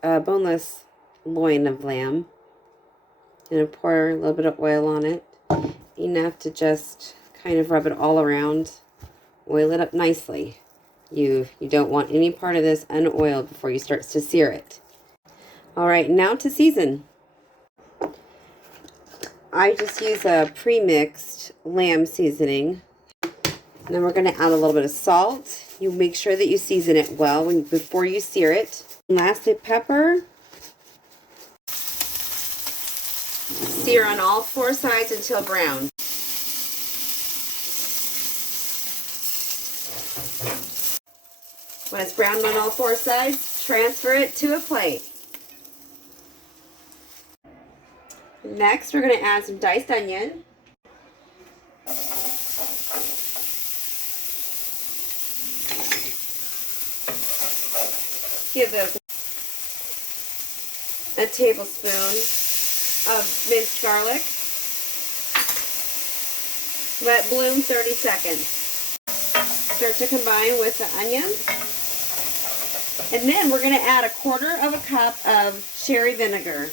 boneless loin of lamb. And pour a little bit of oil on it. Enough to just kind of rub it all around. Oil it up nicely. You don't want any part of this unoiled before you start to sear it. All right, now to season. I just use a pre-mixed lamb seasoning. And then we're going to add a little bit of salt. You make sure that you season it well before you sear it. And lastly, pepper. Sear on all 4 sides until brown. When it's browned on all 4 sides, transfer it to a plate. Next, we're going to add some diced onion. Give those a tablespoon of minced garlic. Let bloom 30 seconds. Start to combine with the onion. And then we're going to add 1/4 cup of sherry vinegar.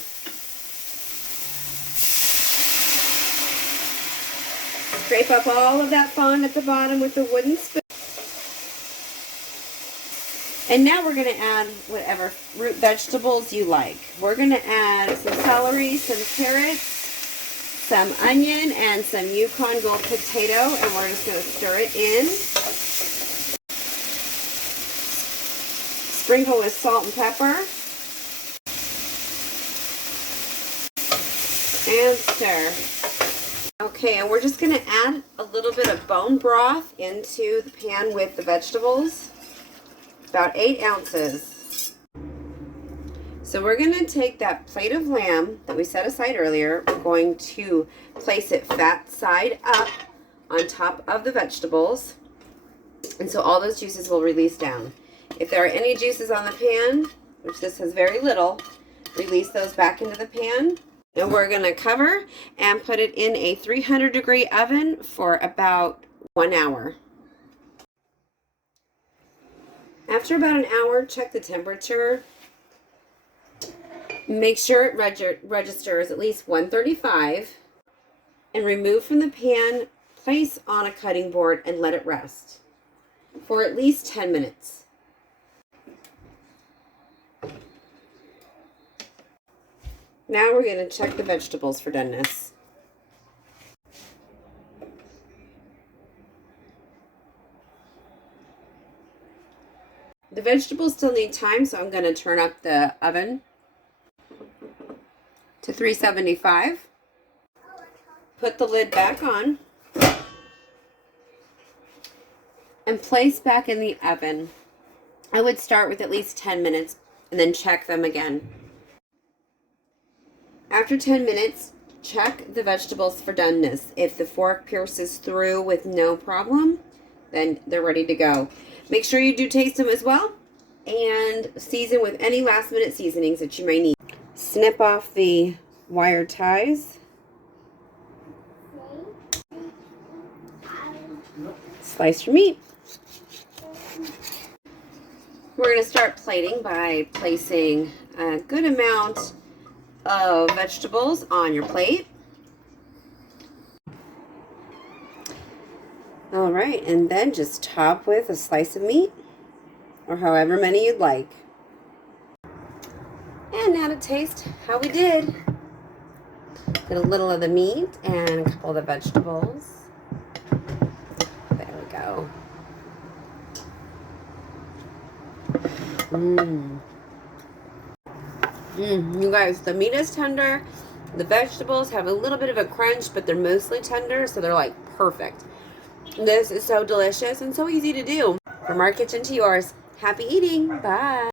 Scrape up all of that fond at the bottom with a wooden spoon. And now we're going to add whatever root vegetables you like. We're going to add some celery, some carrots, some onion, and some Yukon Gold potato, and we're just going to stir it in. Sprinkle with salt and pepper. And stir. Okay, and we're just going to add a little bit of bone broth into the pan with the vegetables. About 8 ounces. So we're going to take that plate of lamb that we set aside earlier. We're going to place it fat side up on top of the vegetables. And so all those juices will release down. If there are any juices on the pan, which this has very little, release those back into the pan. And we're going to cover and put it in a 300-degree oven for about 1 hour. After about an hour, check the temperature. Make sure it registers at least 135. And remove from the pan, place on a cutting board, and let it rest for at least 10 minutes. Now we're going to check the vegetables for doneness. The vegetables still need time, so I'm going to turn up the oven to 375. Put the lid back on and place back in the oven. I would start with at least 10 minutes and then check them again. After 10 minutes, check the vegetables for doneness. If the fork pierces through with no problem, then they're ready to go. Make sure you do taste them as well and season with any last minute seasonings that you may need. Snip off the wire ties. Slice your meat. We're going to start plating by placing a good amount of vegetables on your plate. All right, and then just top with a slice of meat, or however many you'd like. And now to taste how we did. Get a little of the meat and a couple of the vegetables. There we go. You guys, the meat is tender. The vegetables have a little bit of a crunch, but they're mostly tender, so they're like perfect. This is so delicious and so easy to do. From our kitchen to yours. Happy eating. Bye.